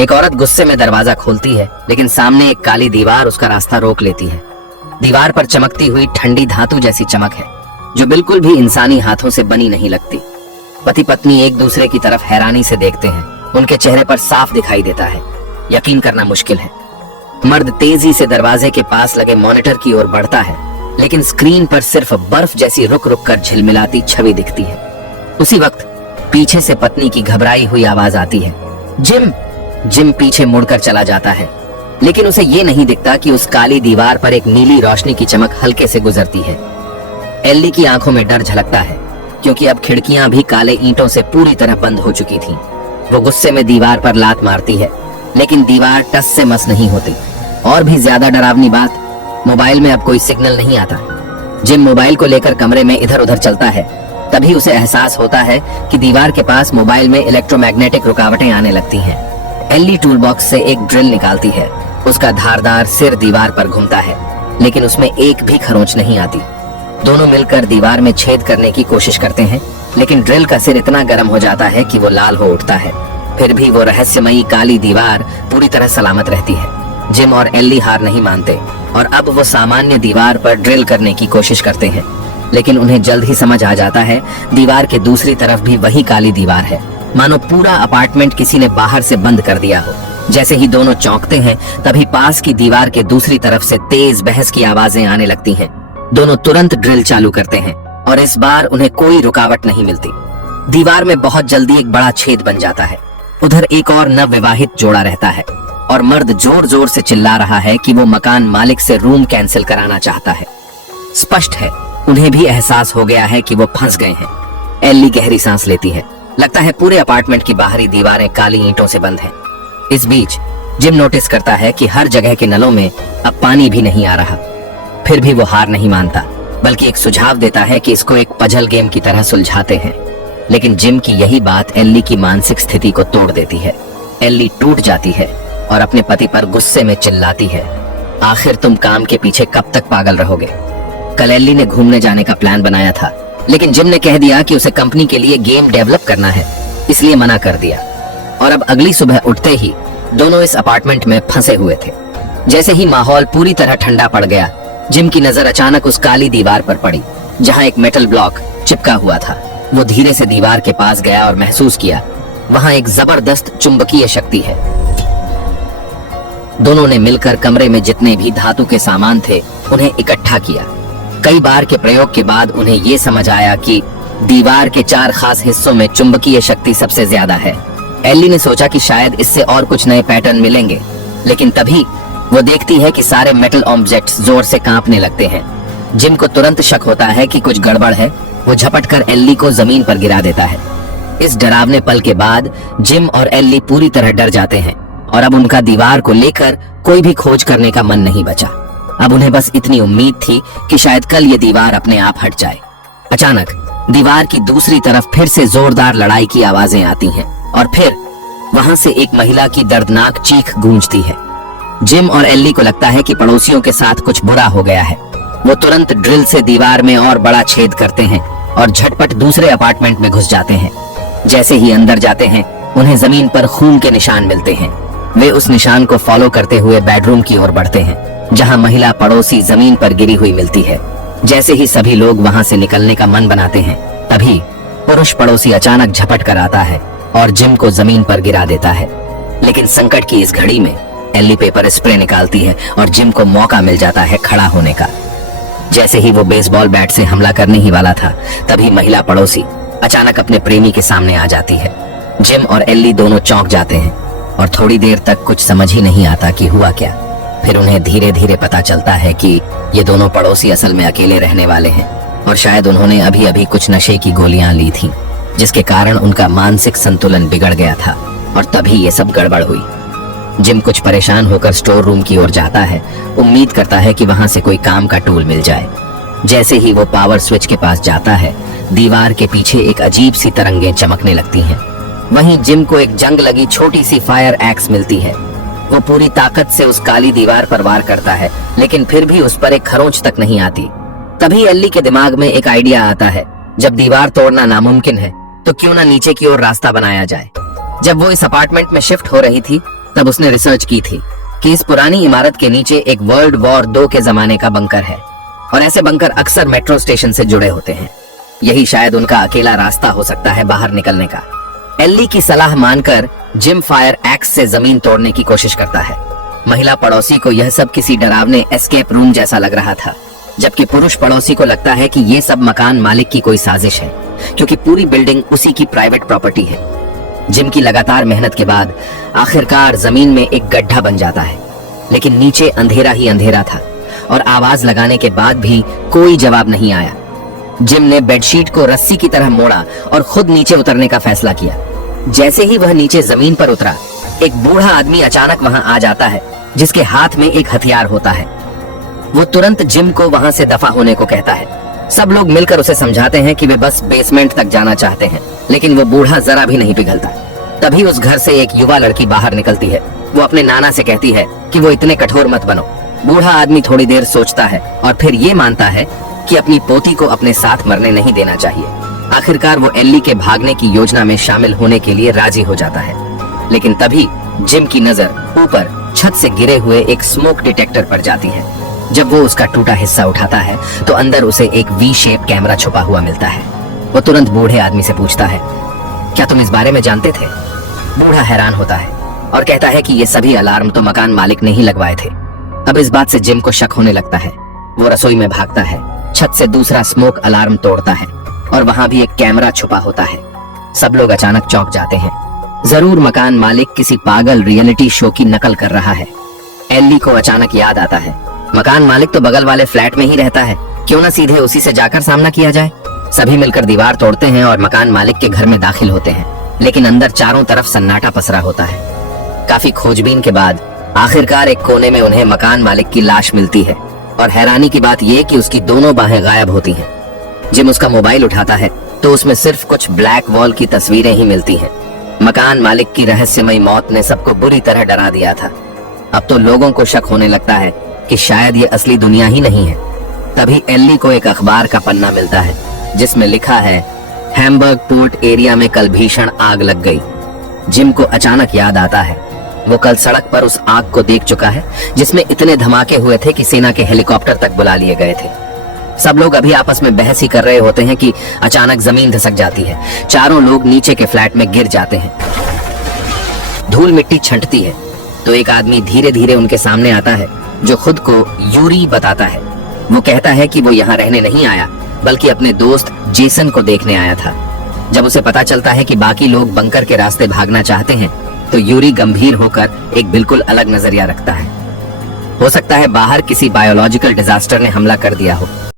एक औरत गुस्से में दरवाजा खोलती है, लेकिन सामने एक काली दीवार उसका रास्ता रोक लेती है। दीवार पर चमकती हुई ठंडी धातु जैसी चमक है, जो बिल्कुल भी इंसानी हाथों से बनी नहीं लगती। पति पत्नी एक दूसरे की तरफ हैरानी से देखते हैं। उनके चेहरे पर साफ दिखाई देता है, यकीन करना मुश्किल है। मर्द तेजी से दरवाजे के पास लगे मॉनिटर की ओर बढ़ता है, लेकिन स्क्रीन पर सिर्फ बर्फ जैसी रुक रुक कर झिलमिलाती छवि दिखती है। उसी वक्त पीछे से पत्नी की घबराई हुई आवाज आती है, जिम। जिम पीछे मुड़कर चला जाता है, लेकिन उसे ये नहीं दिखता कि उस काली दीवार पर एक नीली रोशनी की चमक हल्के से गुजरती है। एल्ली की आंखों में डर झलकता है, क्योंकि अब खिड़कियां भी काले ईंटों से पूरी तरह बंद हो चुकी थीं। वो गुस्से में दीवार पर लात मारती है, लेकिन दीवार टस से मस नहीं होती। और भी ज्यादा डरावनी बात, मोबाइल में अब कोई सिग्नल नहीं आता। जिम मोबाइल को लेकर कमरे में इधर उधर चलता है, तभी उसे एहसास होता है कि दीवार के पास मोबाइल में इलेक्ट्रोमैग्नेटिक रुकावटें आने लगती हैं। एल्ली टूल बॉक्स से एक ड्रिल निकालती है। उसका धारदार सिर दीवार पर घूमता है, लेकिन उसमें एक भी खरोंच नहीं आती। दोनों मिलकर दीवार में छेद करने की कोशिश करते हैं, लेकिन ड्रिल का सिर इतना गर्म हो जाता है कि वो लाल हो उठता है। फिर भी वो रहस्यमयी काली दीवार पूरी तरह सलामत रहती है। जिम और एल्ली हार नहीं मानते और अब वो सामान्य दीवार पर ड्रिल करने की कोशिश करते हैं, लेकिन उन्हें जल्द ही समझ आ जाता है दीवार के दूसरी तरफ भी वही काली दीवार है, मानो पूरा अपार्टमेंट किसी ने बाहर से बंद कर दिया हो। जैसे ही दोनों चौंकते हैं, तभी पास की दीवार के दूसरी तरफ से तेज बहस की आवाजें आने लगती हैं। दोनों तुरंत ड्रिल चालू करते हैं और इस बार उन्हें कोई रुकावट नहीं मिलती। दीवार में बहुत जल्दी एक बड़ा छेद बन जाता है। उधर एक और नवविवाहित जोड़ा रहता है और मर्द जोर जोर से चिल्ला रहा है कि वो मकान मालिक से रूम कैंसिल कराना चाहता है। स्पष्ट है, उन्हें भी एहसास हो गया है कि वो फंस गए हैं। एल्ली गहरी सांस लेती है। लगता है पूरे अपार्टमेंट की बाहरी दीवारें काली ईंटों से बंद हैं। इस बीच जिम नोटिस करता है कि हर जगह के नलों में अब पानी भी नहीं आ रहा। फिर भी वो हार नहीं मानता, बल्कि एक सुझाव देता है कि इसको एक पजल गेम की तरह सुलझाते हैं। लेकिन जिम की यही बात एल्ली की मानसिक स्थिति को तोड़ देती है। एल्ली टूट जाती है और अपने पति पर गुस्से में चिल्लाती है, आखिर तुम काम के पीछे कब तक पागल रहोगे? कल एल्ली ने घूमने जाने का प्लान बनाया था, लेकिन जिम ने कह दिया कि उसे कंपनी के लिए गेम डेवलप करना है, इसलिए मना कर दिया। और अब अगली सुबह उठते ही दोनों इस अपार्टमेंट में फंसे हुए थे। जैसे ही माहौल पूरी तरह ठंडा पड़ गया, जिम की नजर अचानक उस काली दीवार पर पड़ी, जहां एक मेटल ब्लॉक चिपका हुआ था। वो धीरे से दीवार के पास गया और महसूस किया वहां एक जबरदस्त चुंबकीय शक्ति है। दोनों ने मिलकर कमरे में जितने भी धातु के सामान थे उन्हें इकट्ठा किया। कई बार के प्रयोग के बाद उन्हें ये समझ आया कि दीवार के 4 खास हिस्सों में चुंबकीय शक्ति सबसे ज्यादा है। एल्ली ने सोचा कि शायद इससे और कुछ नए पैटर्न मिलेंगे, लेकिन तभी वो देखती है कि सारे मेटल ऑब्जेक्ट्स जोर से कांपने लगते हैं। जिम को तुरंत शक होता है कि कुछ गड़बड़ है। वो झपटकर एल्ली को जमीन पर गिरा देता है। इस डरावने पल के बाद जिम और एल्ली पूरी तरह डर जाते हैं और अब उनका दीवार को लेकर कोई भी खोज करने का मन नहीं बचा। अब उन्हें बस इतनी उम्मीद थी कि शायद कल ये दीवार अपने आप हट जाए। अचानक दीवार की दूसरी तरफ फिर से जोरदार लड़ाई की आवाजें आती हैं और फिर वहां से एक महिला की दर्दनाक चीख गूंजती है। जिम और एल्ली को लगता है कि पड़ोसियों के साथ कुछ बुरा हो गया है। वो तुरंत ड्रिल से दीवार में और बड़ा छेद करते हैं और झटपट दूसरे अपार्टमेंट में घुस जाते हैं। जैसे ही अंदर जाते हैं, उन्हें जमीन पर खून के निशान मिलते हैं। वे उस निशान को फॉलो करते हुए बेडरूम की ओर बढ़ते हैं, जहां महिला पड़ोसी जमीन पर गिरी हुई मिलती है। जैसे ही सभी लोग वहां से निकलने का मन बनाते हैं, तभी पुरुष पड़ोसी अचानक झपट कर आता है और जिम को जमीन पर गिरा देता है। लेकिन संकट की इस घड़ी में एल्ली पेपर स्प्रे निकालती है और जिम को मौका मिल जाता है खड़ा होने का। जैसे ही वो बेसबॉल बैट से हमला करने ही वाला था, तभी महिला पड़ोसी अचानक अपने प्रेमी के सामने आ जाती है। जिम और एल्ली दोनों चौंक जाते हैं और थोड़ी देर तक कुछ समझ ही नहीं आता कि हुआ क्या। फिर उन्हें धीरे धीरे पता चलता है कि ये दोनों पड़ोसी असल में अकेले रहने वाले हैं और शायद उन्होंने अभी अभी कुछ नशे की गोलियां ली थी, जिसके कारण उनका मानसिक संतुलन बिगड़ गया था और तभी ये सब गड़बड़ हुई। जिम कुछ परेशान होकर स्टोर रूम की ओर जाता है, उम्मीद करता है कि वहां से कोई काम का टूल मिल जाए। जैसे ही वो पावर स्विच के पास जाता है, दीवार के पीछे एक अजीब सी तरंगें चमकने लगती हैं। वहीं जिम को एक जंग लगी छोटी सी फायर एक्स मिलती है। वो पूरी ताकत से उस काली दीवार पर वार करता है, लेकिन फिर भी उस पर एक खरोंच तक नहीं आती। तभी एल्ली के दिमाग में एक आइडिया आता है, जब दीवार तोड़ना नामुमकिन है तो क्यों ना नीचे की ओर रास्ता बनाया जाए। जब वो इस अपार्टमेंट में शिफ्ट हो रही थी, तब उसने रिसर्च की थी कि इस पुरानी इमारत के नीचे एक वर्ल्ड वॉर 2 के जमाने का बंकर है और ऐसे बंकर अक्सर मेट्रो स्टेशन से जुड़े होते हैं। यही शायद उनका अकेला रास्ता हो सकता है बाहर निकलने का। एल्ली की सलाह मानकर जिम फायर एक्स से जमीन तोड़ने की कोशिश करता है। महिला पड़ोसी को यह सब किसी डरावने एस्केप रूम जैसा लग रहा था, जबकि पुरुष पड़ोसी को लगता है कि ये सब मकान मालिक की कोई साजिश है, क्योंकि पूरी बिल्डिंग उसी की प्राइवेट प्रॉपर्टी है। जिम की लगातार मेहनत के बाद आखिरकार जमीन में एक गड्ढा बन जाता है, लेकिन नीचे अंधेरा ही अंधेरा था और आवाज लगाने के बाद भी कोई जवाब नहीं आया। जिम ने बेडशीट को रस्सी की तरह मोड़ा और खुद नीचे उतरने का फैसला किया। जैसे ही वह नीचे जमीन पर उतरा, एक बूढ़ा आदमी अचानक वहां आ जाता है, जिसके हाथ में एक हथियार होता है। वो तुरंत जिम को वहां से दफा होने को कहता है। सब लोग मिलकर उसे समझाते हैं कि वे बस बेसमेंट तक जाना चाहते हैं, लेकिन वो बूढ़ा जरा भी नहीं पिघलता। तभी उस घर से एक युवा लड़की बाहर निकलती है। वो अपने नाना से कहती है कि वो इतने कठोर मत बनो। बूढ़ा आदमी थोड़ी देर सोचता है और फिर ये मानता है कि अपनी पोती को अपने साथ मरने नहीं देना चाहिए। आखिरकार वो एल्ली के भागने की योजना में शामिल होने के लिए राजी हो जाता है, लेकिन तभी जिम की नजर ऊपर छत से गिरे हुए एक स्मोक डिटेक्टर पर जाती है। जब वो उसका टूटा हिस्सा उठाता है तो अंदर उसे एक वी शेप कैमरा छुपा हुआ मिलता है। वो तुरंत बूढ़े आदमी से पूछता है, क्या तुम इस बारे में जानते थे? बूढ़ा हैरान होता है और कहता है कि ये सभी अलार्म तो मकान मालिक ने ही लगवाए थे। अब इस बात से जिम को शक होने लगता है। वो रसोई में भागता है, छत से दूसरा स्मोक अलार्म तोड़ता है और वहां भी एक कैमरा छुपा होता है। सब लोग अचानक चौंक जाते हैं। जरूर मकान मालिक किसी पागल रियलिटी शो की नकल कर रहा है। एल्ली को अचानक याद आता है, मकान मालिक तो बगल वाले फ्लैट में ही रहता है, क्यों ना सीधे उसी से जाकर सामना किया जाए। सभी मिलकर दीवार तोड़ते हैं और मकान मालिक के घर में दाखिल होते हैं, लेकिन अंदर चारों तरफ सन्नाटा पसरा होता है। काफी खोजबीन के बाद आखिरकार एक कोने में उन्हें मकान मालिक की लाश मिलती है और हैरानी की बात यह कि उसकी दोनों बाहें गायब होती हैं। जिम उसका मोबाइल उठाता है तो उसमें सिर्फ कुछ ब्लैक वॉल की तस्वीरें ही मिलती हैं। मकान मालिक की रहस्यमयी मौत ने सबको बुरी तरह डरा दिया था। अब तो लोगों को शक होने लगता है कि शायद ये असली दुनिया ही नहीं है। तभी एल्ली को एक अखबार का पन्ना मिलता है जिसमें लिखा है, हैम्बर्ग पोर्ट एरिया में कल भीषण आग लग गई। जिम को अचानक याद आता है, वो कल सड़क पर उस आग को देख चुका है जिसमें इतने धमाके हुए थे कि सेना के हेलीकॉप्टर तक बुला लिए गए थे। सब लोग अभी आपस में बहस ही कर रहे होते हैं कि अचानक जमीन धसक जाती है। चारों लोग नीचे के फ्लैट में गिर जाते हैं। धूल मिट्टी छंटती है तो एक आदमी धीरे धीरे उनके सामने आता है जो खुद को यूरी बताता है। वो कहता है कि वो यहाँ रहने नहीं आया बल्कि अपने दोस्त जेसन को देखने आया था। जब उसे पता चलता है कि बाकी लोग बंकर के रास्ते भागना चाहते हैं तो यूरी गंभीर होकर एक बिल्कुल अलग नजरिया रखता है। हो सकता है बाहर किसी बायोलॉजिकल डिजास्टर ने हमला कर दिया हो।